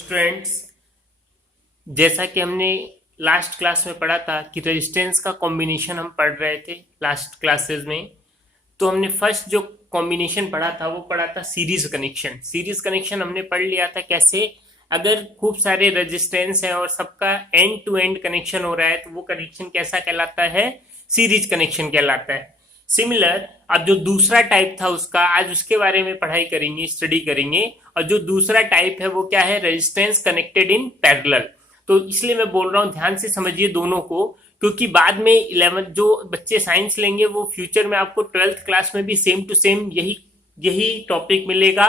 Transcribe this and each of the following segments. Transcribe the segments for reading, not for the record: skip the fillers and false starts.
Students, जैसा कि हमने लास्ट क्लास में पढ़ा था कि रेजिस्टेंस का कॉम्बिनेशन हम पढ़ रहे थे लास्ट क्लासेस में। तो हमने फर्स्ट जो कॉम्बिनेशन पढ़ा था वो पढ़ा था सीरीज कनेक्शन। सीरीज कनेक्शन हमने पढ़ लिया था कैसे, अगर खूब सारे रेजिस्टेंस है और सबका एंड टू एंड कनेक्शन हो रहा है तो वो कनेक्शन कैसा कहलाता है, सीरीज कनेक्शन कहलाता है। सिमिलर अब जो दूसरा टाइप था उसका, आज उसके बारे में पढ़ाई करेंगे, स्टडी करेंगे। और जो दूसरा टाइप है वो क्या है, रेजिस्टेंस कनेक्टेड इन पैरेलल। तो इसलिए मैं बोल रहा हूं ध्यान से समझिए दोनों को, क्योंकि बाद में 11 जो बच्चे साइंस लेंगे वो फ्यूचर में आपको 12th क्लास में भी सेम टू सेम यही यही टॉपिक मिलेगा,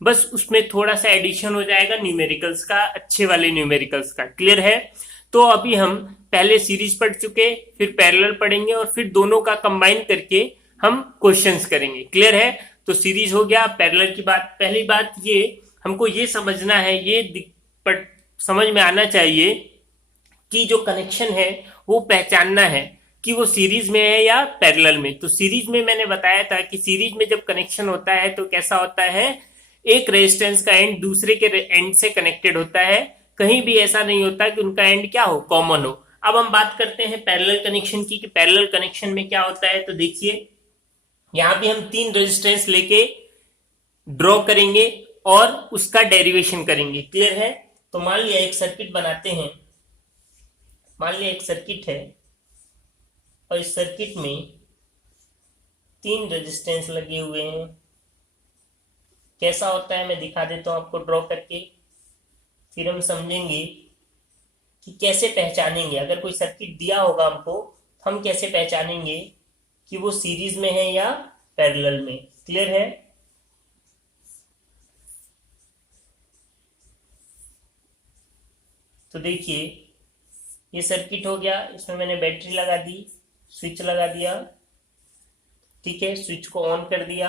बस उसमें थोड़ा सा एडिशन हो जाएगा न्यूमेरिकल्स का, अच्छे वाले न्यूमेरिकल्स का। क्लियर है? तो अभी हम पहले सीरीज पढ़ चुके, फिर पैरेलल पढ़ेंगे और फिर दोनों का कंबाइन करके हम क्वेश्चंस करेंगे। क्लियर है? तो सीरीज हो गया, पैरेलल की बात। पहली बात ये हमको ये समझना है, ये समझ में आना चाहिए कि जो कनेक्शन है वो पहचानना है कि वो सीरीज में है या पैरेलल में। तो सीरीज में मैंने बताया था कि सीरीज में जब कनेक्शन होता है तो कैसा होता है, एक रेजिस्टेंस का एंड दूसरे के एंड से कनेक्टेड होता है। कहीं भी ऐसा नहीं होता कि उनका एंड क्या हो, कॉमन हो। अब हम बात करते हैं पैरेलल कनेक्शन की कि पैरेलल कनेक्शन में क्या होता है। तो देखिए यहां भी हम 3 रेजिस्टेंस लेके ड्रॉ करेंगे और उसका डेरिवेशन करेंगे। क्लियर है? तो मान लिया एक सर्किट बनाते हैं, मान लिया एक सर्किट है और इस सर्किट में 3 रेजिस्टेंस लगे हुए हैं। कैसा होता है मैं दिखा देता हूं आपको ड्रॉ करके, फिर हम समझेंगे कि कैसे पहचानेंगे। अगर कोई सर्किट दिया होगा हमको तो हम कैसे पहचानेंगे कि वो सीरीज में है या पैरेलल में। क्लियर है? तो देखिए ये सर्किट हो गया, इसमें मैंने बैटरी लगा दी, स्विच लगा दिया। ठीक है, स्विच को ऑन कर दिया,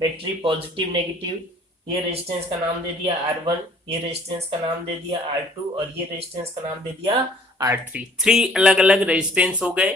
बैटरी पॉजिटिव नेगेटिव, ये रेजिस्टेंस का नाम दे दिया R1, ये रेजिस्टेंस का नाम दे दिया R2 और ये रेजिस्टेंस का नाम दे दिया R3। 3 अलग अलग रेजिस्टेंस हो गए।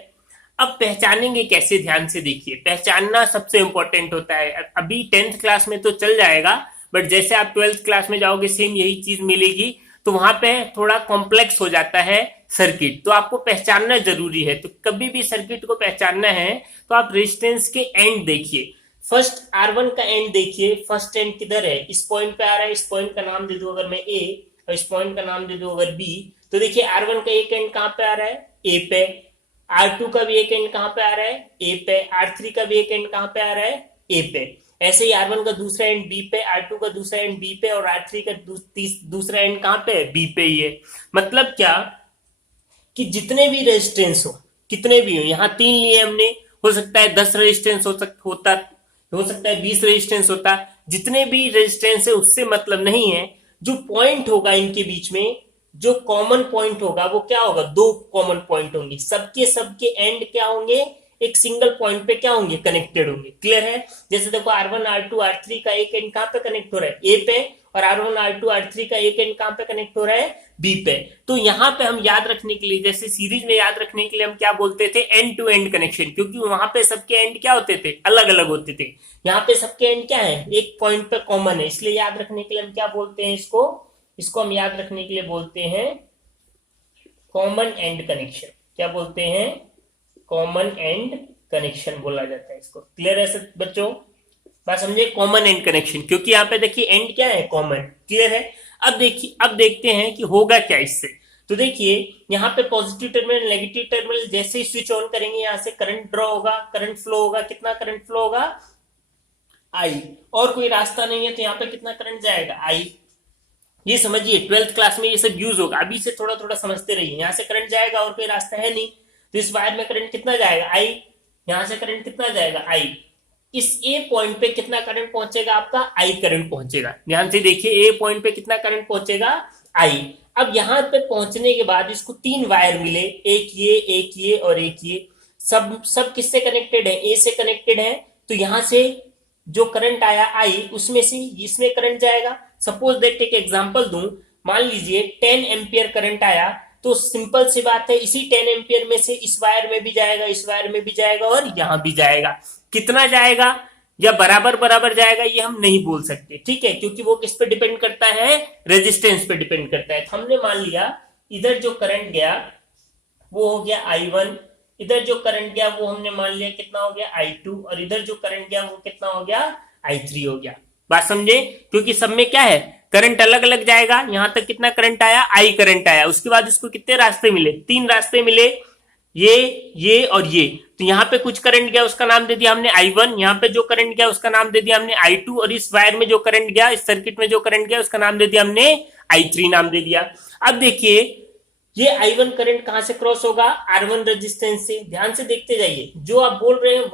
अब पहचानेंगे कैसे, ध्यान से देखिए। पहचानना सबसे इंपॉर्टेंट होता है। अभी 10th क्लास में तो चल जाएगा, बट जैसे आप 12th क्लास में जाओगे सेम यही चीज मिलेगी, तो वहां पे थोड़ा कॉम्प्लेक्स हो जाता है सर्किट, तो आपको पहचानना जरूरी है। तो कभी भी सर्किट को पहचानना है तो आप रेजिस्टेंस के एंड देखिए। फर्स्ट R1 का एंड देखिए, फर्स्ट एंड किधर है, इस पॉइंट पे आ रहा है। इस पॉइंट का नाम दे दूं अगर मैं A और इस पॉइंट का नाम दे दूं अगर B, तो देखिए R1 का एक एंड कहां पे आ रहा है, A पे। R2 का भी एक एंड कहां पे आ रहा है, A पे। R3 का भी एक एंड कहां पे आ रहा है, A पे। ऐसे ही R1 का दूसरा एंड B पे, R2 का दूसरा एंड B पे और R3 का दूसरा एंड कहां पे है, B पे ही है। मतलब क्या कि जितने भी रेजिस्टेंस हो, कितने भी हो, यहां 3 लिए हमने, हो सकता है 10 रेजिस्टेंस हो सकता है 20 रेजिस्टेंस होता, जितने भी रेजिस्टेंस है उससे मतलब नहीं है। जो पॉइंट होगा इनके बीच में, जो कॉमन पॉइंट होगा वो क्या होगा, 2 कॉमन पॉइंट होंगे। सबके सबके एंड क्या होंगे, एक सिंगल पॉइंट पे क्या होंगे, कनेक्टेड होंगे। क्लियर है? जैसे देखो R1 R2 R3 का एक एंड कहां पे कनेक्ट हो रहा है, A पे, और R1 R2 R3 का एक एंड कहां पे कनेक्ट हो रहा है, B पे। तो यहां पे हम याद रखने के लिए, जैसे सीरीज में याद रखने के लिए हम क्या बोलते थे, एंड टू एंड कनेक्शन, क्योंकि वहां पे सबके एंड क्या होते थे, अलग अलग होते थे। यहाँ पे सबके एंड क्या है, एक पॉइंट पे कॉमन है, इसलिए याद रखने के लिए हम क्या बोलते हैं, इसको हम याद रखने के लिए बोलते हैं कॉमन एंड कनेक्शन। क्या बोलते हैं, कॉमन एंड कनेक्शन बोला जाता है इसको। क्लियर है सब बच्चों? बात समझे, कॉमन एंड कनेक्शन, क्योंकि यहाँ पे देखिए एंड क्या है, कॉमन। क्लियर है? अब देखिए, अब देखते हैं कि होगा क्या इससे। तो देखिए यहाँ पे पॉजिटिव टर्मिनल नेगेटिव टर्मिनल, जैसे ही स्विच ऑन करेंगे यहाँ से करंट ड्रॉ होगा, करंट फ्लो होगा। कितना करंट फ्लो होगा, I। और कोई रास्ता नहीं है तो यहाँ पे कितना करंट जाएगा, I। ये समझिए 12th क्लास में ये सब यूज होगा, अभी से थोड़ा थोड़ा समझते रहिए। यहाँ से करंट जाएगा और कोई रास्ता है नहीं, तो इस वायर में करंट कितना जाएगा, I। यहाँ से करंट कितना जाएगा, I। इस A पॉइंट पे कितना करंट पहुंचेगा आपका, I करंट पहुंचेगा। ध्यान से देखिए A पॉइंट पे कितना करंट पहुंचेगा, I। अब यहां पे पहुंचने के बाद इसको 3 वायर मिले, एक ये और एक ये। सब किससे कनेक्टेड है, A से कनेक्टेड है। तो यहां से जो करंट आया I, उसमें से इसमें करंट जाएगा। सपोज दैट एक एग्जांपल दूं, मान लीजिए 10 एम्पियर करंट आया, तो सिंपल सी बात है इसी 10 एम्पियर में से इस वायर में भी जाएगा, इस वायर में भी जाएगा और यहां भी जाएगा। कितना जाएगा, या बराबर बराबर जाएगा ये हम नहीं बोल सकते, ठीक है, क्योंकि वो किस पे डिपेंड करता है, रेजिस्टेंस पे डिपेंड करता है। तो हमने मान लिया इधर जो करंट गया वो हो गया I1, इधर जो करंट गया वो हमने मान लिया कितना हो गया I2, और इधर जो करंट गया वो कितना हो गया I3 हो गया। बात समझे, क्योंकि सब में क्या है, करंट अलग अलग जाएगा। यहां तक कितना करंट आया, I करंट आया, उसके बाद इसको कितने रास्ते मिले, 3 रास्ते मिले, ये और ये। तो यहाँ पे कुछ करंट गया उसका नाम दे दिया हमने I1, यहाँ पे जो करंट गया उसका नाम दे दिया हमने I2, और इस वायर में जो करंट गया, इस सर्किट में जो करंट गया उसका नाम दे दिया हमने I3 नाम दे दिया। अब देखिए ये I1 करंट कहां से क्रॉस होगा, R1 रेजिस्टेंस से। ध्यान से देखते जाइए, जो आप बोल रहे हैं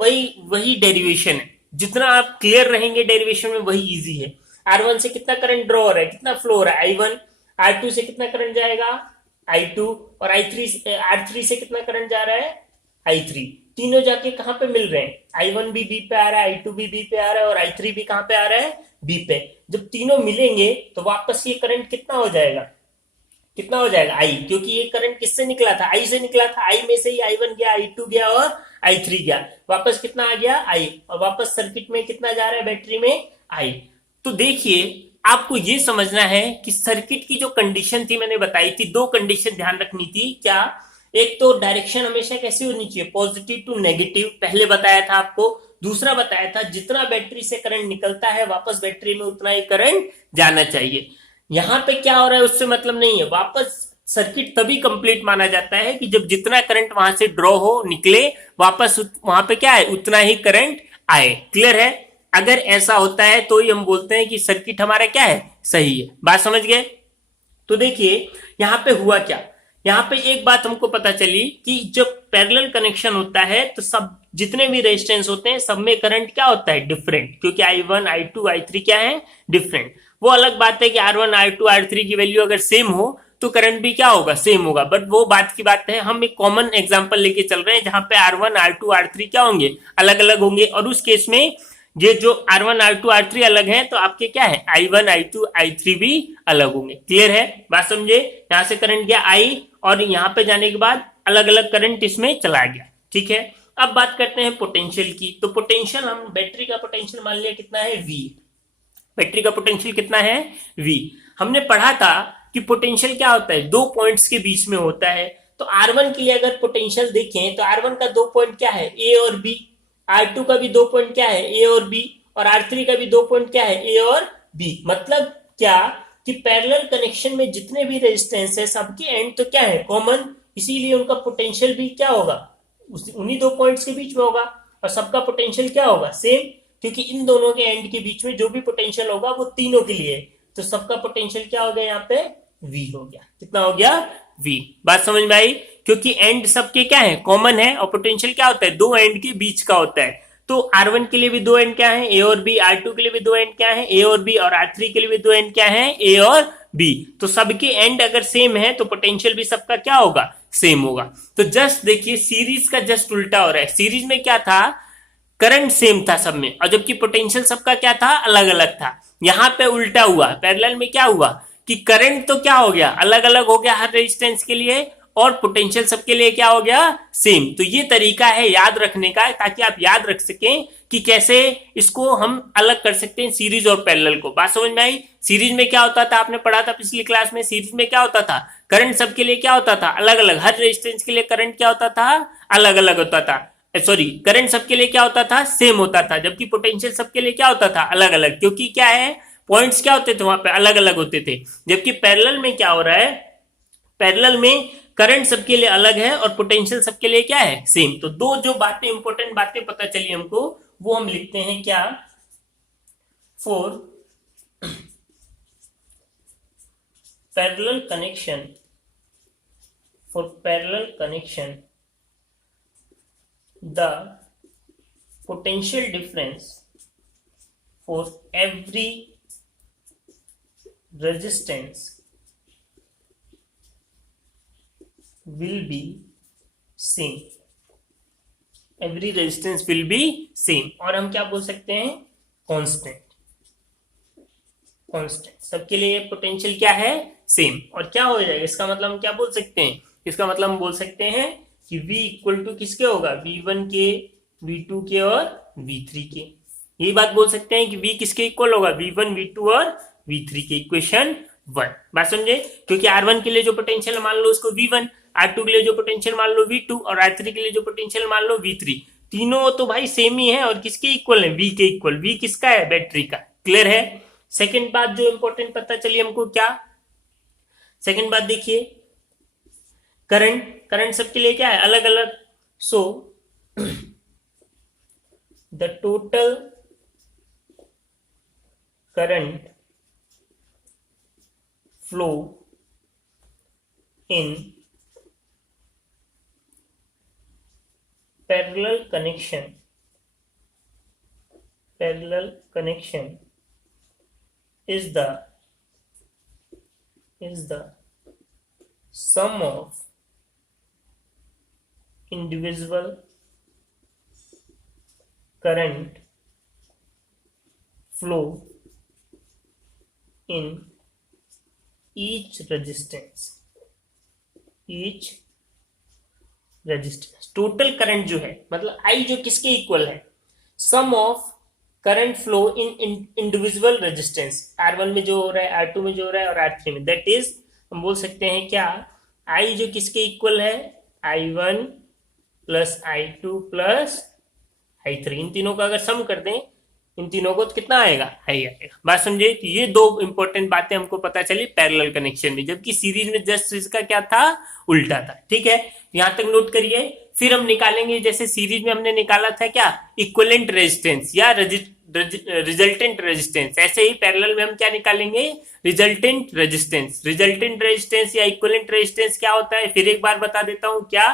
वही डेरिवेशन है, जितना आप क्लियर रहेंगे डेरिवेशन में वही इजी है। R1 से कितना करंट ड्रॉ हो रहा है, कितना फ्लो हो रहा है I1, R2 से कितना करंट जाएगा I2, और R3 से कितना करंट जा रहा है I3। तीनों जाके कहां पे मिल रहे हैं, I1 भी B पे आ रहा है, I2 भी B पे आ रहा है, और I3 भी कहां पे आ रहा है, B पे। जब तीनों मिलेंगे तो वापस ये करंट कितना हो जाएगा, कितना हो जाएगा I, क्योंकि ये करंट किससे निकला था, I से निकला था। I में से ही I1 गया, I2 गया और I3 गया, वापस कितना आ गया I, और वापस सर्किट में कितना जा रहा है, बैटरी में I। तो देखिए आपको ये समझना है कि सर्किट की जो कंडीशन थी मैंने बताई थी, 2 कंडीशन ध्यान रखनी थी। क्या, एक तो डायरेक्शन हमेशा कैसी होनी चाहिए, पॉजिटिव टू नेगेटिव, पहले बताया था आपको। दूसरा बताया था जितना बैटरी से करंट निकलता है वापस बैटरी में उतना ही करंट जाना चाहिए। यहां पे क्या हो रहा है उससे मतलब नहीं है, वापस सर्किट तभी कंप्लीट माना जाता है कि जब जितना करंट वहां से ड्रॉ हो निकले वापस वहां पे क्या है, उतना ही करंट आए। क्लियर है, अगर ऐसा होता है तो ही हम बोलते हैं कि सर्किट हमारा क्या है, सही है। बात समझ गए। तो देखिए यहां पे हुआ क्या, यहां पे एक बात हमको पता चली कि जब पैरेलल कनेक्शन होता है तो सब जितने भी रेजिस्टेंस होते हैं सब में करंट क्या होता है, डिफरेंट, क्योंकि I1 I2 I3 क्या है, डिफरेंट। वो अलग बात है कि R1 R2 R3 की वैल्यू अगर सेम हो तो करंट भी क्या होगा, सेम होगा, बट वो बात की बात है। हम एक कॉमन एग्जांपल लेके चल रहे हैं जहां पे R1 R2 R3 क्या होंगे, अलग अलग होंगे, और उस केस में ये जो R1 R2 R3 अलग है तो आपके क्या है I1 I2 I3 भी अलग होंगे। क्लियर है, बात समझे। यहां से करंट गया I, और यहां पे जाने के बाद अलग अलग करंट इसमें चला गया, ठीक है। अब बात करते हैं पोटेंशियल की। तो पोटेंशियल, हम बैटरी का पोटेंशियल मान लिया कितना है V, बैटरी का पोटेंशियल कितना है V। हमने पढ़ा था कि पोटेंशियल क्या होता है, 2 पॉइंट्स के बीच में होता है। तो R1 के लिए अगर पोटेंशियल देखें तो R1 का 2 पॉइंट क्या है, A और B, R2 का भी 2 पॉइंट क्या है, A और B, और R3 का भी 2 पॉइंट क्या है, A और B। मतलब क्या कि पैरेलल कनेक्शन में जितने भी रेजिस्टेंस है सबके एंड तो क्या है, कॉमन, इसीलिए उनका पोटेंशियल भी क्या होगा, उन्हीं 2 पॉइंट्स के बीच में होगा, और सबका पोटेंशियल क्या होगा, सेम, क्योंकि इन दोनों के एंड के बीच में जो भी पोटेंशियल होगा वो तीनों के लिए है। तो सबका पोटेंशियल क्या हो गया, यहाँ पे V हो गया। कितना हो गया, V। बात समझ में आई, क्योंकि एंड सबके क्या है, कॉमन है, और पोटेंशियल क्या होता है, 2 एंड के बीच का होता है। तो R1 के लिए भी 2 एंड क्या है, A और B, R2 के लिए भी 2 एंड क्या है, A और B, और R3 के लिए भी 2 एंड क्या है, A और B। तो सबके एंड अगर सेम है तो पोटेंशियल भी सबका क्या होगा, सेम होगा। तो जस्ट देखिए सीरीज का जस्ट उल्टा हो रहा है। सीरीज में क्या था, करंट सेम था सब में, और जबकि पोटेंशियल सबका क्या था, अलग अलग था। यहां पे उल्टा हुआ, पैरेलल में क्या हुआ कि करंट तो क्या हो गया, अलग अलग हो गया हर रेजिस्टेंस के लिए, और पोटेंशियल सबके लिए क्या हो गया, सेम। तो ये तरीका है याद रखने का, ताकि आप याद रख सकें कि कैसे इसको हम अलग कर सकते हैं सीरीज और पैरेलल को। बात समझ में आई। सीरीज में क्या होता था, आपने पढ़ा था पिछली क्लास में, सीरीज में क्या होता था, करंट सबके लिए क्या होता था, अलग अलग, हर रेजिस्टेंस के लिए करंट क्या होता था, अलग अलग होता था। सॉरी, करंट सबके लिए क्या होता था, सेम होता था, जबकि पोटेंशियल सबके लिए क्या होता था, अलग अलग, क्योंकि क्या है, पॉइंट्स क्या होते थे वहां पे, अलग अलग होते थे। जबकि पैरेलल में क्या हो रहा है, पैरेलल में करंट सबके लिए अलग है और पोटेंशियल सबके लिए क्या है, सेम। तो दो जो बातें, इंपॉर्टेंट बातें पता चली हमको, वो हम लिखते हैं क्या, for parallel connection, for parallel connection the potential difference for every resistance will be same, every resistance will be same, और हम क्या बोल सकते हैं, कांस्टेंट, कांस्टेंट, सबके लिए पोटेंशियल क्या है, सेम। और क्या हो जाएगा, इसका मतलब हम क्या बोल सकते हैं, इसका मतलब हम बोल सकते हैं कि V इक्वल टू किसके होगा, V1 के, V2 के और V3 के। यही बात बोल सकते हैं कि V किसके इक्वल होगा, V1 V2 और V3 के इक्वेशन 1। बात समझे, क्योंकि R1 के लिए जो पोटेंशियल मान लो उसको V1, R2 के लिए जो पोटेंशियल मान लो V2 और R3 के लिए जो पोटेंशियल मान लो V3, तीनों तो भाई सेम ही है और किसके इक्वल है, V के इक्वल। V किसका है, बैटरी का। क्लियर है। सेकेंड बात जो इंपॉर्टेंट पता चली हमको, क्या सेकेंड बात देखिए, करंट। करंट सबके लिए क्या है, अलग अलग। So the total current flow in parallel connection is the sum of individual current flow in each resistance। Total current जो है, मतलब आई जो किसके इक्वल है, sum of current flow in individual resistance. R1 में जो हो रहा है, R2 में जो हो रहा है और R3 में, दैट इज हम बोल सकते हैं क्या, आई जो किसके इक्वल है, I1 plus I2 plus I3। इन तीनों का अगर सम कर दें, इन तीनों को तो कितना आएगा, आई आएगा। बात समझे, तो ये दो इंपॉर्टेंट बातें हमको पता चली पैरेलल कनेक्शन में, जबकि सीरीज में जस्ट इसका क्या था, उल्टा था। ठीक है, यहां तक नोट करिए। फिर हम निकालेंगे, जैसे सीरीज में हमने निकाला था क्या, इक्विवेलेंट रेजिस्टेंस या रिजल्टेंट रेजिस्टेंस, ऐसे ही पैरेलल में हम क्या निकालेंगे, रिजल्टेंट रेजिस्टेंस। रिजल्टेंट रेजिस्टेंस या इक्विवेलेंट रेजिस्टेंस क्या होता है, फिर एक बार बता देता हूं क्या,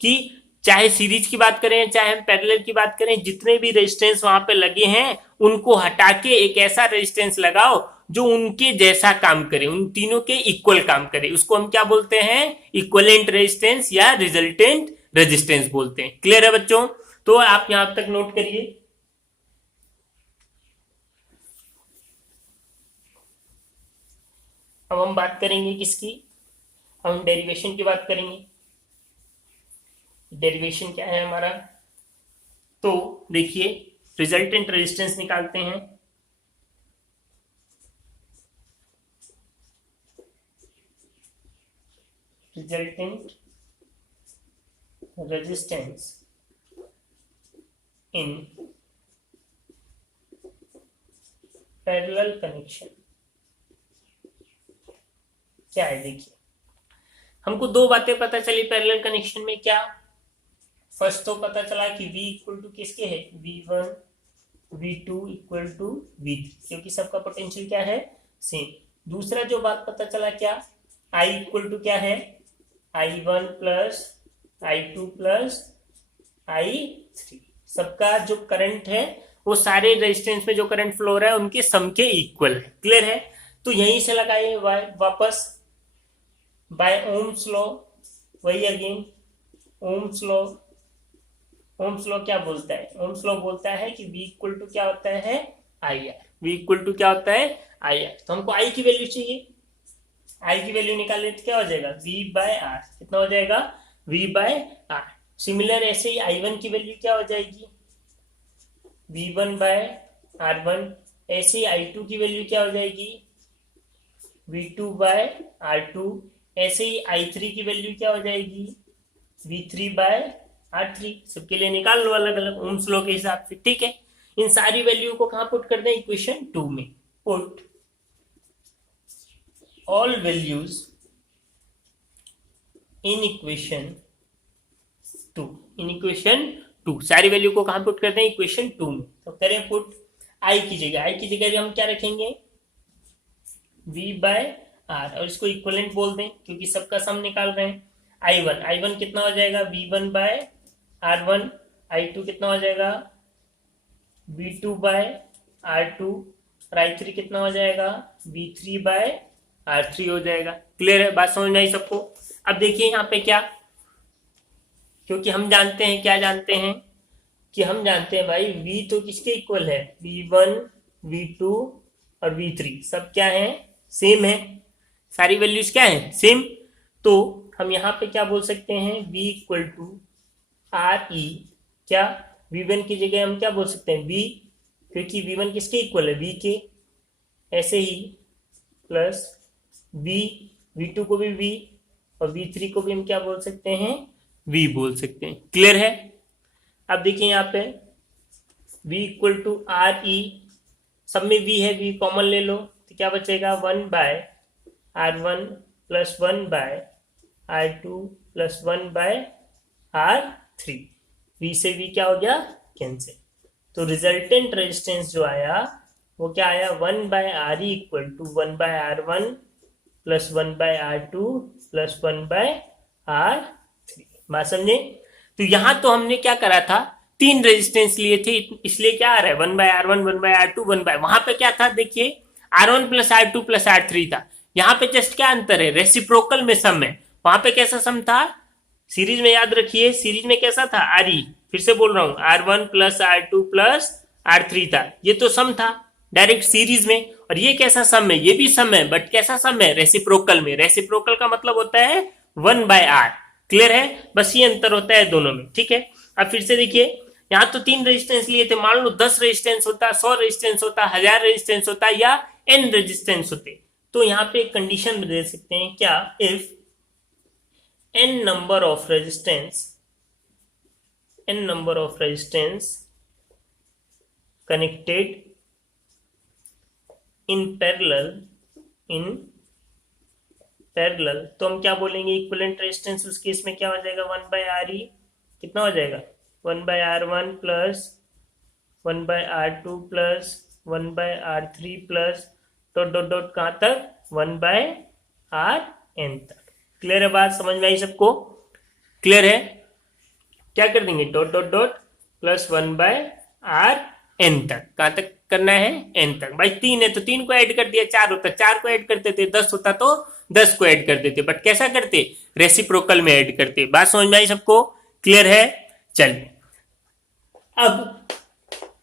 कि चाहे सीरीज की बात करें चाहे हम पैरेलल की बात करें, जितने भी रेजिस्टेंस वहां पे लगे हैं उनको हटा के एक ऐसा रेजिस्टेंस लगाओ जो उनके जैसा काम करे, उन तीनों के इक्वल काम करे, उसको हम क्या बोलते हैं, इक्विवेलेंट रेजिस्टेंस या रिजल्टेंट रेजिस्टेंस बोलते हैं। क्लियर है बच्चों, तो आप यहां तक नोट करिए। अब हम बात करेंगे किसकी, हम डेरिवेशन की बात करेंगे। डेरिवेशन क्या है हमारा, तो देखिए रिजल्टेंट रेजिस्टेंस निकालते हैं। Resultant resistance in parallel connection क्या है, देखिए हमको दो बातें पता चली पैरेलल कनेक्शन में। क्या, फर्स्ट तो पता चला कि V इक्वल टू किसके है, V1 V2 equal to V3, क्योंकि सबका पोटेंशियल क्या है, सेम। दूसरा जो बात पता चला क्या, I इक्वल टू क्या है, I1 plus I2 plus I3। सबका जो करंट है वो सारे रेजिस्टेंस में जो करंट फ्लो हो रहा है उनके सम के इक्वल है। क्लियर है, तो यहीं से लगाइए वापस बाय ओम्स लॉ, वही again Ohm's law. Ohm's law क्या बोलता है, ओम्स लॉ बोलता है कि V इक्वल टू क्या होता है, I R. V equal to क्या होता है, आई आर। तो हमको I की वैल्यू चाहिए, I की वैल्यू निकालने तो क्या हो जाएगा, V बाय आर। कितना हो जाएगा, V बाय आर। सिमिलर ऐसे ही I1 की वैल्यू क्या हो जाएगी, V1 बाय R1। ऐसे ही I2 की वैल्यू क्या हो जाएगी, V2 बाय R2। ऐसे ही I3 की वैल्यू क्या हो जाएगी, V3 बाय R3। सबके लिए निकाल लो अलग अलग ओम्स लॉ के हिसाब से। ठीक है, इन सारी वैल्यू को कहां पुट कर दें, इक्वेशन 2 में। Put all values in equation 2। In equation 2 सारी वैल्यू को कहां पुट कर दें, इक्वेशन 2 में। तो करें पुट, I की जगह हम क्या रखेंगे, V बाय आर, और इसको इक्वलेंट बोल दें क्योंकि सबका सम निकाल रहे हैं। I1 कितना हो जाएगा, V1 बाय R1। I2 कितना हो जाएगा, V2 बाय R2। और I3 कितना हो जाएगा, V3 बाय R3 हो जाएगा। क्लियर है, बात समझ में आई सबको। अब देखिए यहाँ पे क्या, क्योंकि हम जानते हैं, क्या जानते हैं कि हम जानते हैं भाई V तो किसके इक्वल है, V1 V2 और V3 सब क्या है, सेम है। सारी वैल्यूज क्या है, सेम। तो हम यहाँ पे क्या बोल सकते हैं, V equal to R E, क्या V1 की जगह हम क्या बोल सकते हैं, V क्योंकि V1 किसके इक्वल है, V के। ऐसे ही प्लस V2 को भी V और V3 को भी हम क्या बोल सकते हैं, V बोल सकते हैं। क्लियर है। अब देखिए यहाँ पे V equal to R E, सब में V है, V कॉमन ले लो तो क्या बचेगा, 1/R1 plus 1/R2 plus 1/R3। V से V क्या हो गया, कैंसिल। तो रिजल्टेंट रेजिस्टेंस जो आया वो क्या आया, 1/RE equal to 1/R1 plus 1/R2 plus 1/R3। बात समझे। तो यहां तो हमने क्या करा था, 3 रेजिस्टेंस लिए थे, इसलिए क्या आ रहा है 1/R1 1/R2 वहां पे क्या था, देखिए R1 plus R2 plus R3 था। यहाँ पे जस्ट क्या अंतर है, रेसिप्रोकल में सम है। वहां पे कैसा सम था, सीरीज में याद रखिए, सीरीज में कैसा था, RE, फिर से बोल रहा हूं R1 plus R2 plus R3 था, ये तो सम था डायरेक्ट सीरीज में। और ये कैसा सम है, ये भी सम है, बट कैसा सम है, रेसिप्रोकल में। रेसिप्रोकल का मतलब होता है 1/R। क्लियर है, बस ये अंतर होता है दोनों में। ठीक है, अब फिर से देखिए, यहां तो 3 रेजिस्टेंस लिए थे, मान लो 10 रेजिस्टेंस होता, 100 रेजिस्टेंस होता, 1000 रेजिस्टेंस होता, या n रेजिस्टेंस होते, तो यहाँ पे एक कंडीशन दे सकते हैं क्या, if n number of resistance connected in parallel, तो हम क्या बोलेंगे, इक्विवेलेंट रेजिस्टेंस उस केस में क्या हो जाएगा, 1/RE, कितना हो जाएगा, 1/R1 plus 1/R2 plus 1/R3 plus dot dot dot कहां तक, 1/Rn तक। क्लियर है, बात समझ में आई सबको, क्लियर है। क्या कर देंगे, dot dot dot plus 1/Rn तक, कहां तक करना है, n तक। भाई 3 है तो 3 को ऐड कर दिया, 4 होता 4 को ऐड करते थे, 10 होता तो 10 को ऐड कर देते, बट कैसा करते, रेसिप्रोकल में ऐड करते। बात समझ में आई सबको, क्लियर है। चलिए अब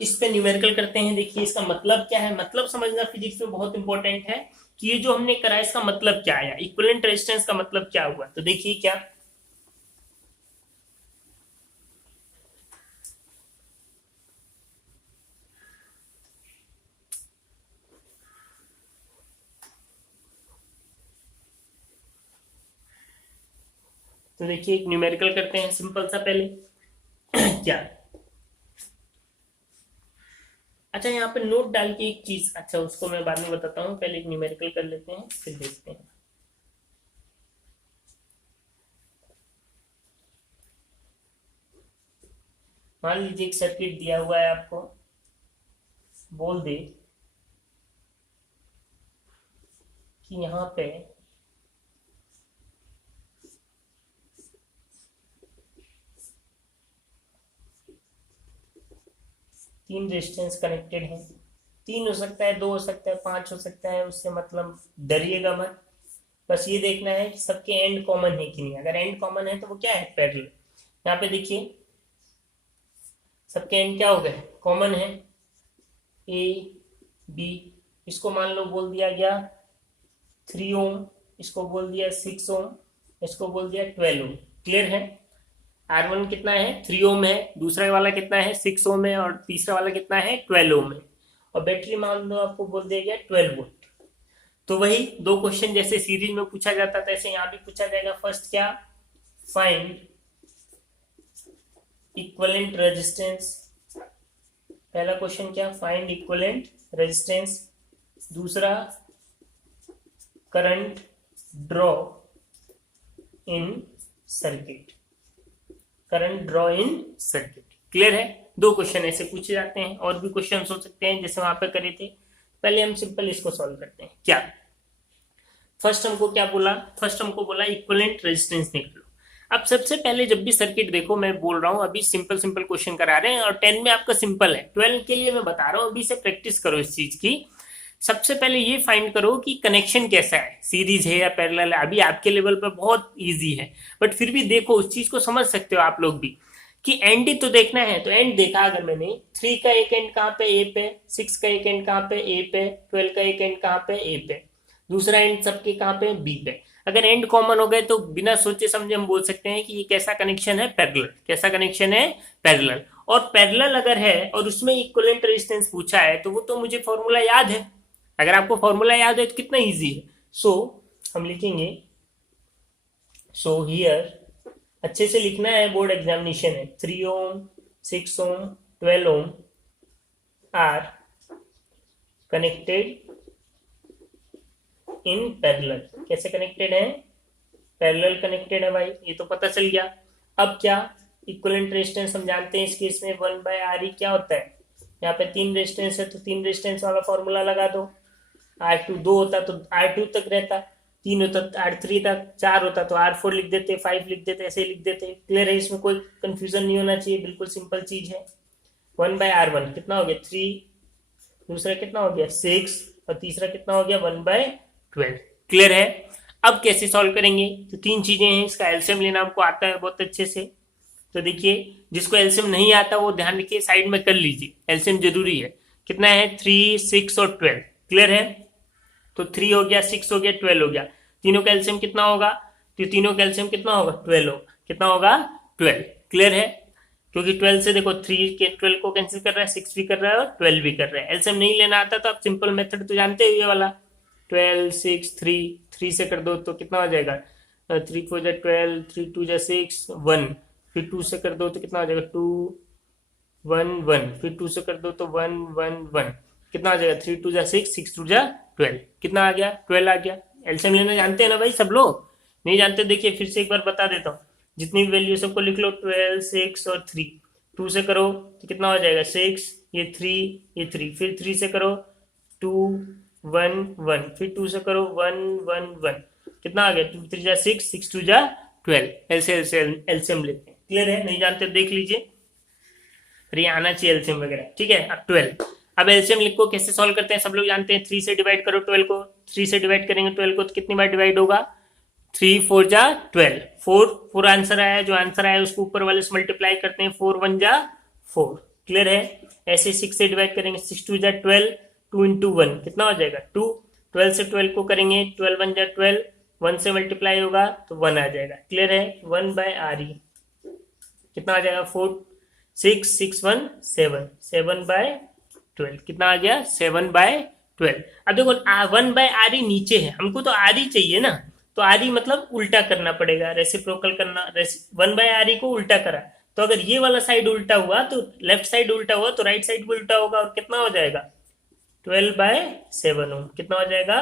इस पे न्यूमेरिकल करते हैं। देखिए इसका मतलब क्या है, मतलब समझना फिजिक्स में बहुत इंपॉर्टेंट है कि ये जो हमने करा इसका मतलब क्या आया, इक्विवेलेंट रेजिस्टेंस का मतलब क्या हुआ। तो देखिए क्या, तो देखिए एक न्यूमेरिकल करते हैं सिंपल सा पहले क्या, अच्छा यहाँ पे नोट डाल के एक चीज, अच्छा उसको मैं बाद में बताता हूँ, पहले एक न्यूमेरिकल कर लेते हैं फिर देखते हैं। मान लीजिए एक सर्किट दिया हुआ है आपको, बोल दे कि यहाँ पे तीन रेजिस्टेंस कनेक्टेड हैं, 3 हो सकता है, 2 हो सकता है, 5 हो सकता है, उससे मतलब डरिएगा मत। बस ये देखना है कि सबके एंड कॉमन है कि नहीं। अगर एंड कॉमन है तो वो क्या है, पैरेलल। यहाँ पे देखिए सबके एंड क्या हो गए, कॉमन है, ए बी। इसको मान लो बोल दिया गया 3 ओम, इसको बोल दिया 6 ओम, इसको बोल दिया 12 ओम। क्लियर है। R1 कितना है, 3 ओम है, दूसरा वाला कितना है, 6 ओम है, और तीसरा वाला कितना है, 12 ओम है। और बैटरी मान लो आपको बोल दिया गया 12 वोल्ट। तो वही 2 क्वेश्चन जैसे सीरीज में पूछा जाता था ऐसे यहाँ भी पूछा जाएगा। फर्स्ट क्या, फाइंड इक्विवेलेंट रेजिस्टेंस, पहला क्वेश्चन क्या, फाइंड इक्विवेलेंट रेजिस्टेंस। दूसरा current draw in circuit, current draw in circuit. Clear है, 2 क्वेश्चन ऐसे पूछे जाते हैं, और भी क्वेश्चन हो सकते हैं जैसे वहां पे करे थे। पहले हम सिंपल इसको सॉल्व करते हैं। क्या फर्स्ट हमको क्या बोला, फर्स्ट हमको बोला इक्विवेलेंट रेजिस्टेंस निकालो। अब सबसे पहले जब भी सर्किट देखो, मैं बोल रहा हूं अभी सिंपल सिंपल क्वेश्चन करा रहे हैं, और 10 में आपका सिंपल है, 12 के लिए मैं बता रहा हूं, अभी से प्रैक्टिस करो इस चीज की। सबसे पहले ये फाइंड करो कि कनेक्शन कैसा है, सीरीज है या पैरेलल है। अभी आपके लेवल पर बहुत इजी है, बट फिर भी देखो उस चीज को समझ सकते हो आप लोग भी कि एंड ही तो देखना है। तो एंड देखा अगर मैंने, 3 का एक एंड कहाँ पे, ए पे, 6 का एक एंड कहाँ पे, ए पे, 12 का एक एंड कहाँ पे, ए पे। दूसरा एंड सबके कहाँ पे, बी पे। अगर एंड कॉमन हो गए तो बिना सोचे समझे हम बोल सकते हैं कि ये कैसा कनेक्शन है, पैरेलल। कैसा कनेक्शन है, पैरेलल। और पैरेलल अगर है और उसमें इक्विवेलेंट रेजिस्टेंस पूछा है तो वो तो मुझे फॉर्मूला याद है। अगर आपको फॉर्मूला याद है तो कितना इजी है। सो हम लिखेंगे, सो हियर अच्छे से लिखना है, बोर्ड एग्जामिनेशन है। 3 ओम, 6 ओम, 12 ओम आर कनेक्टेड इन पैरेलल। कैसे कनेक्टेड है, पैरेलल कनेक्टेड है भाई, ये तो पता चल गया। अब क्या, इक्विवेलेंट रेजिस्टेंस हम जानते हैं इस केस में 1/Re क्या होता है। यहाँ पे 3 रेजिस्टेंस है तो 3 रेजिस्टेंस वाला फॉर्मूला लगा दो। R2 2 होता तो R2 तक रहता, 3 होता तो R3 तक, 4 होता तो R4 लिख देते, 5 लिख देते, ऐसे लिख देते। क्लियर है, इसमें कोई कंफ्यूजन नहीं होना चाहिए, बिल्कुल सिंपल चीज है। 1/R1 कितना हो गया 3, दूसरा कितना हो गया 6 और तीसरा कितना हो गया 1/12। क्लियर है। अब कैसे सॉल्व करेंगे, तो 3 चीजें हैं। इसका एलसीएम लेना हमको आता है बहुत अच्छे से। तो देखिए, जिसको एलसीएम नहीं आता वो ध्यान रखिए, साइड में कर लीजिए, एलसीएम जरूरी है। कितना है 3, 6 और 12। क्लियर है। तो 3 हो गया, 6 हो गया, 12 हो गया। तीनों का एलसीएम कितना होगा, तो तीनों का एलसीएम कितना होगा 12 होगा। कितना होगा 12। क्लियर है। क्योंकि 12 से देखो 3 के 12 को कैंसिल कर रहा है, 6 भी कर रहा है और 12 भी कर रहा है। एलसीएम नहीं लेना आता तो आप सिंपल मेथड तो जानते हो ये वाला, 12, 6, 3 से कर दो तो कितना हो जाएगा 3 4 जा 12, 3 2 जा 6, 1। फिर 2 से कर दो तो कितना हो जाएगा 2 1 1। फिर 2 से कर दो तो 1 1 1। कितना आ जाएगा 3 2 जा 6, 6 2 जा 12। कितना आ गया 12 आ गया। एलसीएम लेना जानते हैं ना भाई सब लोग, नहीं जानते देखिए फिर से एक बार बता देता हूँ। जितनी भी वैल्यू सबको लिख लो, 12, 6 और 3। 2 से करो तो कितना हो जाएगा 6, ये 3, ये 3। फिर 3 से करो 2 1 1। फिर 2 से करो 1 1 1। कितना आ गया 2 3 जा 6, 6 2 जा 12। ऐसे एलसीएम लेते हैं। क्लियर है, नहीं जानते देख लीजिए, फिर ये आना चाहिए एलसीएम वगैरह। ठीक है, अब 12। अब एलसीएम लिखो, कैसे सॉल्व करते हैं सब लोग जानते हैं। 3 से डिवाइड करो 12 को, 3 से डिवाइड करेंगे 12 को तो कितनी बार डिवाइड होगा 3 4 जा 12। 4 आंसर आया, जो आंसर आया उसको ऊपर वाले से मल्टीप्लाई करते हैं, 4 1 जा 4। क्लियर है। ऐसे 6 से डिवाइड करेंगे, 6 2 जा 12, 2 इंटू 1 कितना हो जाएगा 2। 12 से 12 को करेंगे, 12 1 जा 12, 1 से मल्टीप्लाई होगा तो 1 आ जाएगा। क्लियर है। 1/Re कितना आ जाएगा 4 6 6 1 7, 7/12। कितना आ गया 7/12। अब देखो 1/Re नीचे है, हमको तो Re चाहिए ना, तो Re मतलब उल्टा करना पड़ेगा, रेसिप्रोकल करना। 1/Re को उल्टा करा तो अगर ये वाला साइड उल्टा हुआ तो लेफ्ट साइड उल्टा हुआ तो राइट साइड भी उल्टा होगा, और कितना हो जाएगा 12/7 ओम। कितना हो जाएगा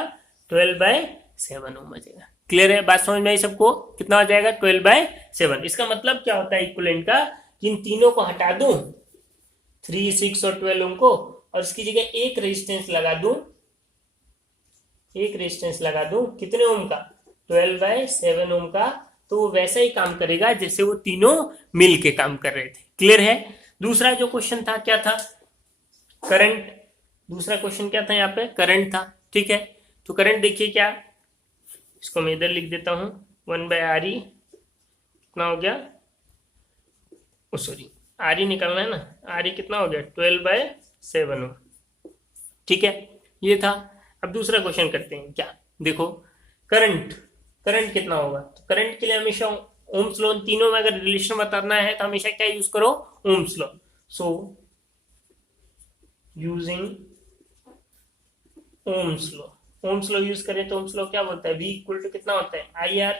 12/7 ओम हो जाएगा। क्लियर है, बात समझ में आई सबको। कितना हो जाएगा 12/7। इसका मतलब क्या होता है इक्विवेलेंट का, इन तीनों को हटा दूं 3 6 और 12 ओम को, और इसकी जगह एक रेजिस्टेंस लगा दूं, एक रेजिस्टेंस लगा दूं कितने ओम का 12/7 ओम का, तो वो वैसा ही काम करेगा जैसे वो तीनों मिल के काम कर रहे थे। क्लियर है। दूसरा जो क्वेश्चन था क्या था, करंट। दूसरा क्वेश्चन क्या था, यहाँ पे करंट था। ठीक है, तो करंट देखिए क्या, इसको मैं इधर लिख देता हूं 1/Re कितना हो गया, सॉरी Re निकालना है ना, Re कितना हो गया 12/7 ओम। ठीक है, ये था। अब दूसरा क्वेश्चन करते हैं क्या, देखो करंट, करंट कितना होगा, तो करंट के लिए हमेशा ओम्स लॉ, तीनों में अगर रिलेशन बताना है तो हमेशा क्या यूज करो, Ohm's law. So using Ohm's law, Ohm's law use करें तो ओम्स लॉ क्या बोलता है, V इक्वल टू कितना होता है IR।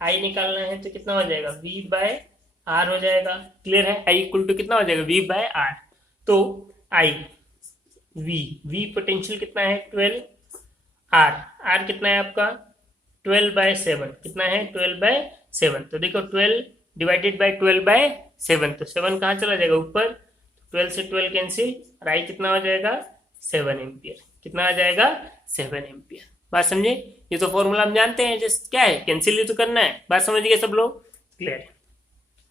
I निकालना है तो कितना हो जाएगा V/R हो जाएगा। क्लियर है, I इक्वल टू कितना हो जाएगा V/R। तो I V पोटेंशियल कितना है 12, R कितना है आपका 12/7। कितना है 12/7। तो देखो 12 डिवाइडेड बाई 12/7, तो 7 कहाँ चला जाएगा ऊपर, 12 से 12 कैंसिल, और I कितना हो जाएगा 7 एम्पियर। कितना आ जाएगा 7 एम्पियर। बात समझे, ये तो फॉर्मूला हम जानते हैं, जस्ट क्या है कैंसिल ही तो करना है। बात समझ गए सब लोग, क्लियर है।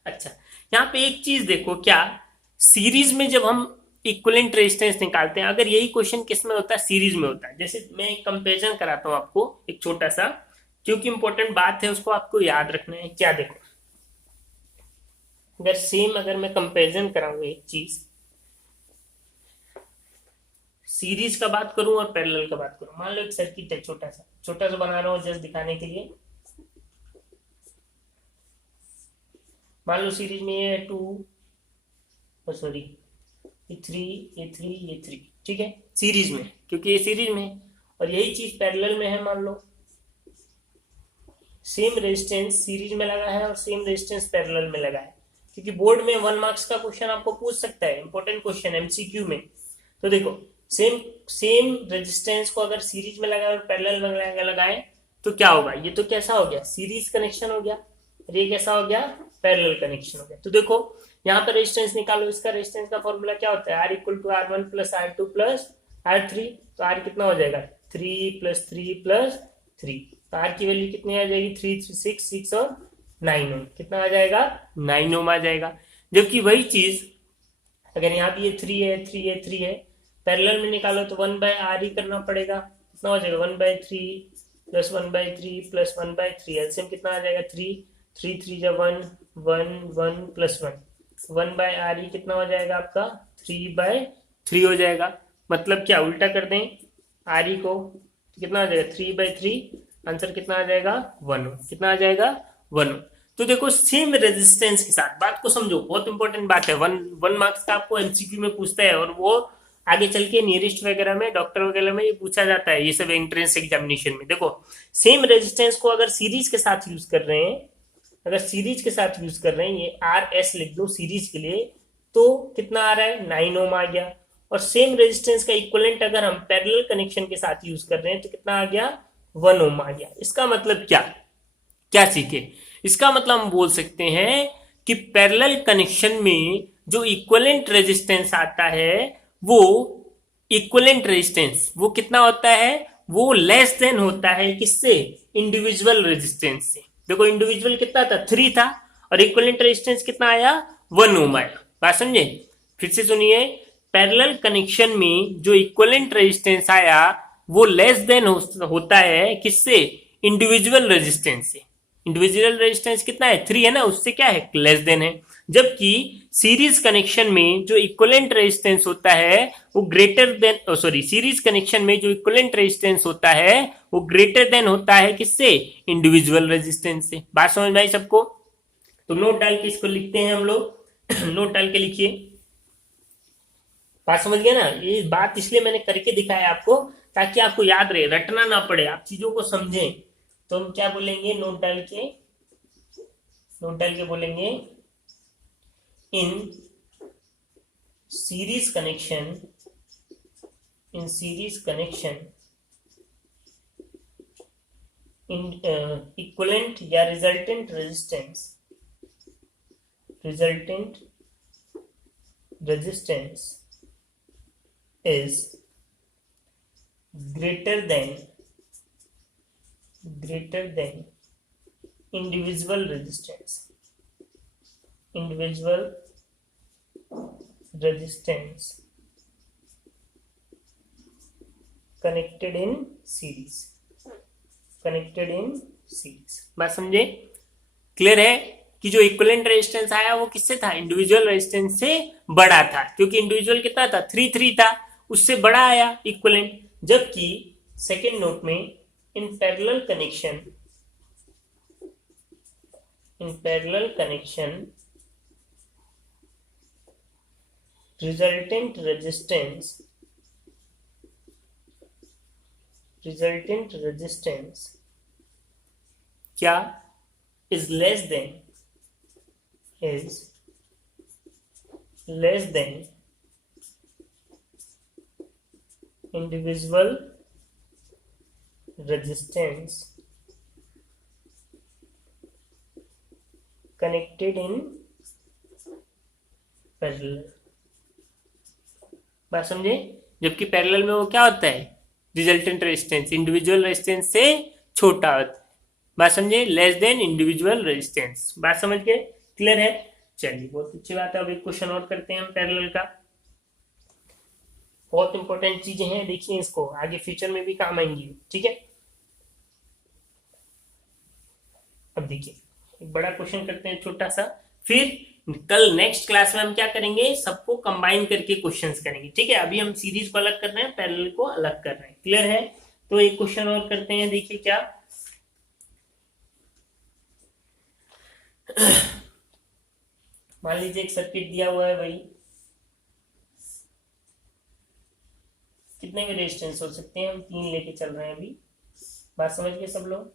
अच्छा, यहाँ पे एक चीज देखो, क्या सीरीज में जब हम इक्विवेलेंट रेजिस्टेंस निकालते हैं, अगर यही क्वेश्चन किस में होता है, सीरीज में होता है। जैसे मैं एक कंपेरिजन कराता हूं आपको एक छोटा सा, क्योंकि इंपॉर्टेंट बात है उसको आपको याद रखना है। क्या देखो, अगर सेम अगर मैं कंपेरिजन कराऊंगा एक चीज, सीरीज का बात करूं और पैरेलल का बात करूं, मान लो एक सर्किट है छोटा सा, छोटा सा बना रहा हूँ जस्ट दिखाने के लिए। मान लो सीरीज में ये 2 सॉरी ये 3 ये 3 ये 3, ठीक है सीरीज में, क्योंकि ये सीरीज में है। और यही चीज पैरेलल में है, मान लो सेम रेजिस्टेंस सीरीज में लगा है और सेम रेजिस्टेंस पैरेलल में लगा है, क्योंकि बोर्ड में 1 मार्क्स का क्वेश्चन आपको पूछ सकता है, इंपॉर्टेंट क्वेश्चन एमसीक्यू में। तो देखो सेम रेजिस्टेंस को अगर सीरीज में लगाए और पैरेलल में लगाए तो क्या होगा, ये तो कैसा हो गया सीरीज कनेक्शन हो गया, और ये कैसा हो गया पैरेलल कनेक्शन हो गया। तो देखो यहाँ पर रेजिस्टेंस निकालो, इसका रेजिस्टेंस का फॉर्मूला क्या होता है, R equal to R1 plus R2 plus R3। तो R कितना हो जाएगा 3 प्लस 3 प्लस 3, तो R की वैल्यू कितनी आ जाएगी 3 6 और 9 ओम, कितना आ जाएगा 9 ओम आ जाएगा। जबकि वही चीज अगर यहाँ भी ये 3 है 3 है 3 है, पैरेलल में निकालो तो 1/R ही करना पड़ेगा, कितना हो जाएगा 1/3 प्लस 1/3 प्लस 1/3, एलसीएम कितना आ जाएगा 3 3 3 जा 1 1 1 प्लस 1, 1/R ही कितना हो जाएगा आपका 3/3 हो जाएगा। मतलब क्या उल्टा कर दें आर ई को, तो कितना आ जाएगा 3/3, आंसर कितना आ जाएगा 1 ओम, कितना आ जाएगा 1 ओम। तो देखो सेम रेजिस्टेंस के साथ, बात को समझो बहुत इंपॉर्टेंट बात है, 1 मार्क्स का आपको एमसीक्यू में पूछता है, और वो आगे चल के नियरेस्ट वगैरह में डॉक्टर वगैरह में ये पूछा जाता है, ये सब एंट्रेंस एग्जामिनेशन में। देखो सेम रेजिस्टेंस को अगर सीरीज के साथ यूज कर रहे हैं, अगर सीरीज के साथ यूज कर रहे हैं, ये RS लिख दो सीरीज के लिए, तो कितना आ रहा है 9 ओम आ गया। और सेम रेजिस्टेंस का इक्विवेलेंट अगर हम पैरेलल कनेक्शन के साथ यूज कर रहे हैं तो कितना आ गया 1 ओम आ गया। इसका मतलब क्या क्या सीखे, इसका मतलब हम बोल सकते हैं कि पैरेलल कनेक्शन में जो इक्विवेलेंट रेजिस्टेंस आता है वो इक्विवेलेंट रेजिस्टेंस वो कितना होता है, वो लेस देन होता है किससे, इंडिविजुअल रेजिस्टेंस से। देखो इंडिविजुअल कितना था 3 था, और इक्विवेलेंट रेजिस्टेंस कितना आया 1 ओम आया। बात समझे, फिर से सुनिए, पैरेलल कनेक्शन में जो इक्विवेलेंट रेजिस्टेंस आया वो लेस देन होता है किससे, इंडिविजुअल रेजिस्टेंस से। इंडिविजुअल रेजिस्टेंस कितना है 3 है ना, उससे क्या है लेस देन है। जबकि सीरीज कनेक्शन में जो इक्विवेलेंट रेजिस्टेंस होता है वो ग्रेटर देन सीरीज कनेक्शन में जो इक्विवेलेंट रेजिस्टेंस होता है वो ग्रेटर देन होता है किससे, इंडिविजुअल रेजिस्टेंस से। बात समझ में आई सबको। तो नोट डाल के इसको लिखते हैं हम लोग नोट डाल के लिखिए, बात समझ गया ना। ये बात इसलिए मैंने करके दिखाया आपको ताकि आपको याद रहे, रटना ना पड़े, आप चीजों को समझें। तो हम क्या बोलेंगे, नोट डाल के बोलेंगे इन सीरीज कनेक्शन इक्विवेलेंट या resultant resistance is greater than individual resistance connected in series। बात समझे, क्लियर है कि जो इक्विवेलेंट रेजिस्टेंस आया वो किससे था, इंडिविजुअल रेजिस्टेंस से बड़ा था, क्योंकि इंडिविजुअल कितना था 3 था, उससे बड़ा आया इक्विवेलेंट। जबकि सेकेंड नोट में in parallel connection resultant resistance क्या is less than individual resistance connected in parallel। बात समझे, जबकि पैरेलल में वो क्या होता है, रिजल्टेंट रेजिस्टेंस इंडिविजुअल रेजिस्टेंस से छोटा होता है। बात समझे, लेस देन इंडिविजुअल रेजिस्टेंस। बात समझ के क्लियर है। चलिए बहुत अच्छी बात है। अब एक क्वेश्चन और करते हैं हम पैरेलल का, बहुत इंपॉर्टेंट चीजें हैं, देखिए इसको आगे फ्यूचर में भी काम आएंगी, ठीक है। अब देखिए एक बड़ा क्वेश्चन करते हैं छोटा सा, फिर कल नेक्स्ट क्लास में हम क्या करेंगे, सबको कंबाइन करके क्वेश्चंस करेंगे, ठीक है। अभी हम सीरीज को अलग कर रहे हैं, पैरेलल को अलग कर रहे हैं, क्लियर है। तो एक क्वेश्चन और करते हैं, देखिए क्या। मान लीजिए एक सर्किट दिया हुआ है भाई, कितने भी रेजिस्टेंस हो सकते हैं, हम 3 लेके चल रहे हैं अभी। बात समझ गए सब लोग?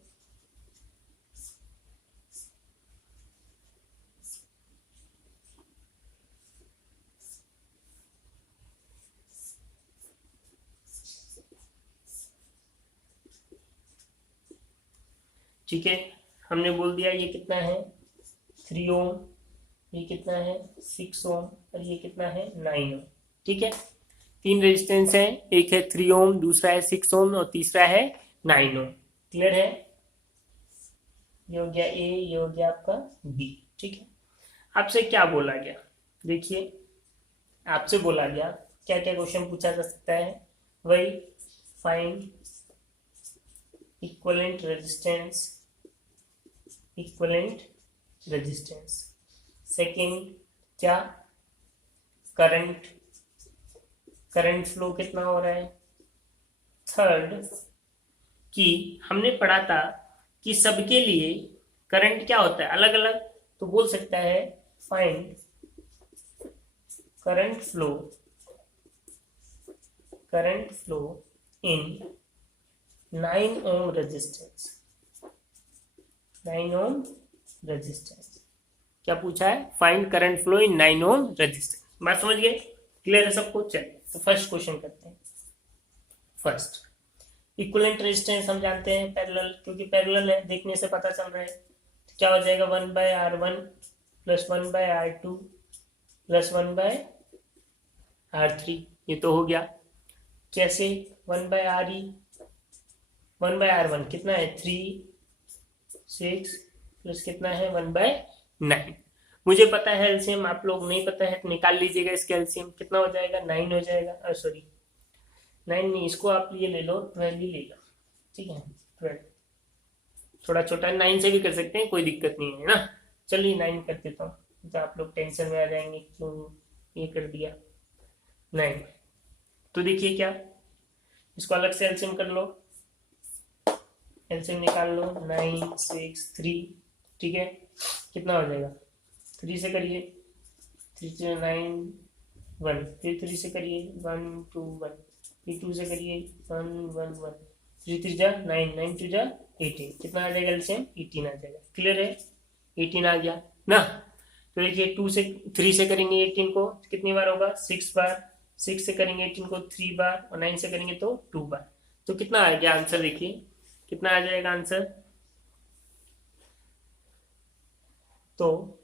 ठीक है, हमने बोल दिया ये कितना है 3 ओम, ये कितना है 6 ओम, और ये कितना है 9 ओम। ठीक है, 3 रेजिस्टेंस है, एक है 3 ओम, दूसरा है 6 ओम और तीसरा है 9 ओम। क्लियर है? ये हो गया ए, ये हो गया आपका बी। ठीक है, आपसे क्या बोला गया, देखिए आपसे बोला गया क्या क्या क्वेश्चन पूछा जा सकता है, वही find equivalent resistance, equivalent resistance. Second क्या, करंट, करंट फ्लो कितना हो रहा है। थर्ड कि हमने पढ़ा था कि सबके लिए करंट क्या होता है अलग अलग, तो बोल सकता है find current flow, current flow इन 9 ओम रेजिस्टेंस, 9 ओम रेजिस्टेंस। क्या पूछा है, फाइंड करंट फ्लो इन 9 ओम रेजिस्टेंस। बात समझ गए? क्लियर है सबको? चलिए तो फर्स्ट क्वेश्चन करते हैं। फर्स्ट इक्विवेलेंट रेजिस्टेंस हम जानते हैं पैरेलल, क्योंकि पैरेलल है देखने से पता चल रहा है। तो क्या हो जाएगा 1/R1 plus 1/R2 plus 1/R3, ये तो हो गया। कैसे 1/RE, 1/R1 कितना है 3 6 प्लस कितना है 1/9। मुझे पता है एलसीएम, आप लोग नहीं पता है तो निकाल लीजिएगा इसका एलसीएम, कितना हो जाएगा 9 हो जाएगा, सॉरी 9 नहीं, इसको आप ये ले लो 12 ही ले लो। ठीक है 12, थोड़ा छोटा 9 से भी कर सकते हैं, कोई दिक्कत नहीं है ना। चलिए 9 कर देता हूँ, तो आप लोग टेंशन में आ जाएंगे क्यों ये कर दिया 9। तो देखिए क्या, इसको अलग से एलसीएम कर लो, एलसीएम निकाल लो 9 6 3। ठीक है, कितना हो जाएगा 3 से करिए, 3 से 9 1, फिर 3 से करिए 1 2 1, फिर 2 से करिए 1 1 1, 3 3 जा 9, 9 2 जा 18, कितना आ जाएगा एलसीएम 18 आ जाएगा। क्लियर है? 18 आ गया ना। तो देखिए 2 से 3 से करेंगे 18 को कितनी बार होगा 6 बार, 6 से करेंगे 18 को 3 बार, और 9 से करेंगे तो 2 बार। तो कितना आ गया आंसर, देखिए कितना आ जाएगा आंसर। तो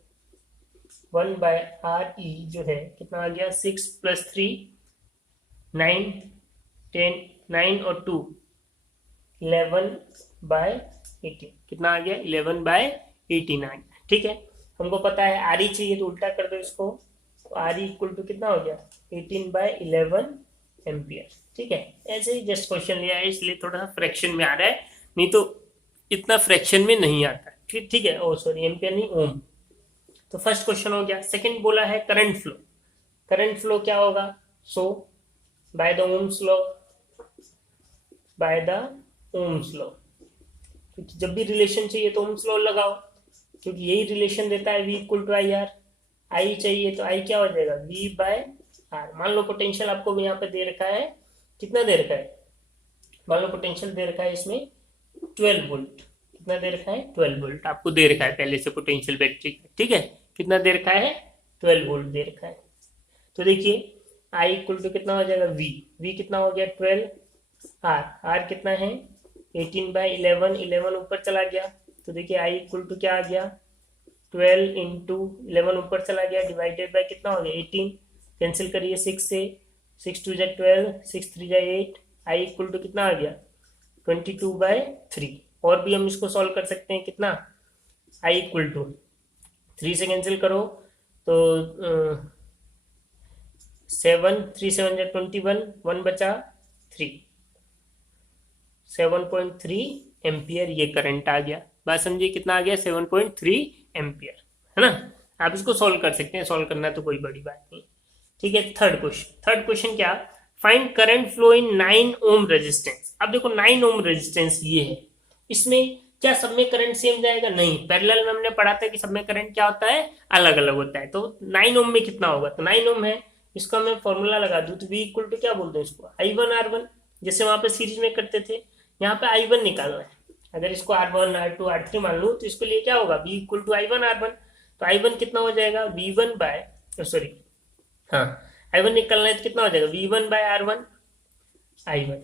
1/RE जो है कितना आ गया 6 प्लस 3 9 10, 9 और 2 11/18, कितना आ गया 11/18 आ गया। ठीक है, हमको पता है RE चाहिए तो उल्टा कर दो इसको, तो RE इक्वल टू कितना हो गया 18/11 एम्पियर। ठीक है, ऐसे ही जस्ट क्वेश्चन लिया है इसलिए थोड़ा सा फ्रैक्शन में आ रहा है, नहीं तो इतना फ्रैक्शन में नहीं आता। ठीक है, ओ सॉरी एम्पियर नहीं ओम। तो फर्स्ट क्वेश्चन हो गया। सेकंड बोला है करंट फ्लो, करंट फ्लो क्या होगा, so by the Ohm's law, by the Ohm's law, क्योंकि जब भी रिलेशन चाहिए तो ओम्स लॉ लगाओ, क्योंकि यही रिलेशन देता है V equal to I R. I चाहिए तो आई क्या हो जाएगा V/R। मान लो पोटेंशियल आपको यहाँ पे दे रखा है, कितना दे रखा है, मान लो पोटेंशियल दे रखा है इसमें 12 वोल्ट, कितना दे रखा है 12 वोल्ट आपको दे रखा है पहले से पोटेंशियल बैटरी का। ठीक है, कितना दे रखा है 12 वोल्ट दे रखा है। तो देखिए आई इक्वल टू कितना हो जाएगा V कितना हो गया 12, R कितना है 18/11, 11 ऊपर चला गया, तो देखिए आई इक्वल टू क्या आ गया 12 इंटू 11 ऊपर चला गया डिवाइडेड बाय कितना हो गया 18, कैंसिल करिए 6 से, 6 2 जा 12, 6 3 जा 8, आई इक्वल टू कितना आ गया 22/3। और भी हम इसको सॉल्व कर सकते हैं, कितना आई इक्वल टू 3 से कैंसिल करो तो 7 3 7 जा 21, 1 बचा 3, 7.3 एम्पियर ये करंट आ गया। बात समझिए कितना आ गया 7.3 एम्पियर, है ना। आप इसको सॉल्व कर सकते हैं, सॉल्व करना तो कोई बड़ी बात नहीं। ठीक है, थर्ड क्वेश्चन क्या, फाइंड करंट फ्लो इन 9 ओम रेजिस्टेंस। अब देखो 9 ओम रेजिस्टेंस ये है, इसमें क्या सब में करंट सेम जाएगा? नहीं, पैरेलल में हमने पढ़ा था कि सब में करंट क्या होता है, अलग अलग होता है। तो 9 ओम में कितना होगा? तो 9 ओम है, इसका मैं फॉर्मूला लगा दूं तो V इक्वल टू क्या बोलते हैं इसको, I1R1, जैसे वहां पे सीरीज में करते थे। यहाँ पे I1 निकालना है, अगर इसको R1 R2 R3 मान लूँ तो इसके लिए क्या होगा, V इक्वल टू I1R1। तो I1 कितना हो जाएगा, V1 बाय सॉरी हाँ I1 निकालना है तो कितना हो जाएगा, V1 bye R1 I1।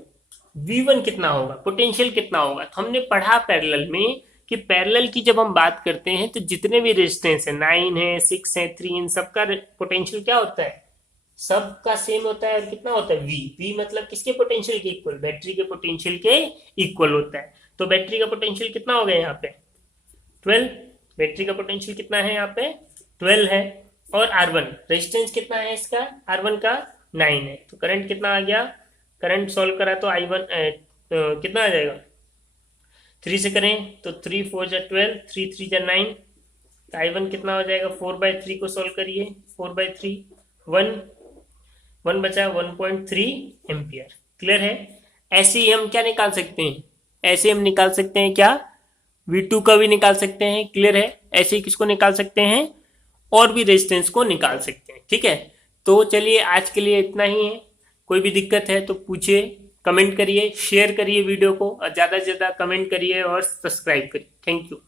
V1 कितना होगा, पोटेंशियल कितना होगा? तो हमने पढ़ा पैरेलल में कि पैरेलल की जब हम बात करते हैं तो जितने भी रेजिस्टेंस है, 9 है, 6 है, 3, इन सबका पोटेंशियल क्या होता है, सबका सेम होता है। और कितना होता है, V मतलब किसके पोटेंशियल के इक्वल, बैटरी के पोटेंशियल के इक्वल होता है। तो बैटरी का पोटेंशियल कितना हो गया यहाँ पे 12, बैटरी का पोटेंशियल कितना है यहाँ पे 12 है। और R1 रेजिस्टेंस कितना है इसका, R1 का 9 है। तो करंट कितना आ गया, करंट सॉल्व करा तो I1 कितना आ जाएगा, 3 से करें तो 3 4 जा 12, 3 3 जा 9, तो I1 कितना हो जाएगा, 4/3 को सॉल्व करिए, 4/3 1 बचा 1.3 एम्पियर। क्लियर है? ऐसे ही हम क्या निकाल सकते हैं, ऐसे हम निकाल सकते हैं क्या, V2 का भी निकाल सकते हैं। क्लियर है? ऐसे ही किसको निकाल सकते हैं, और भी रेजिस्टेंस को निकाल सकते हैं। ठीक है, तो चलिए आज के लिए इतना ही है। कोई भी दिक्कत है तो पूछिए, कमेंट करिए, शेयर करिए वीडियो को, और ज़्यादा से ज़्यादा कमेंट करिए और सब्सक्राइब करिए। Thank you.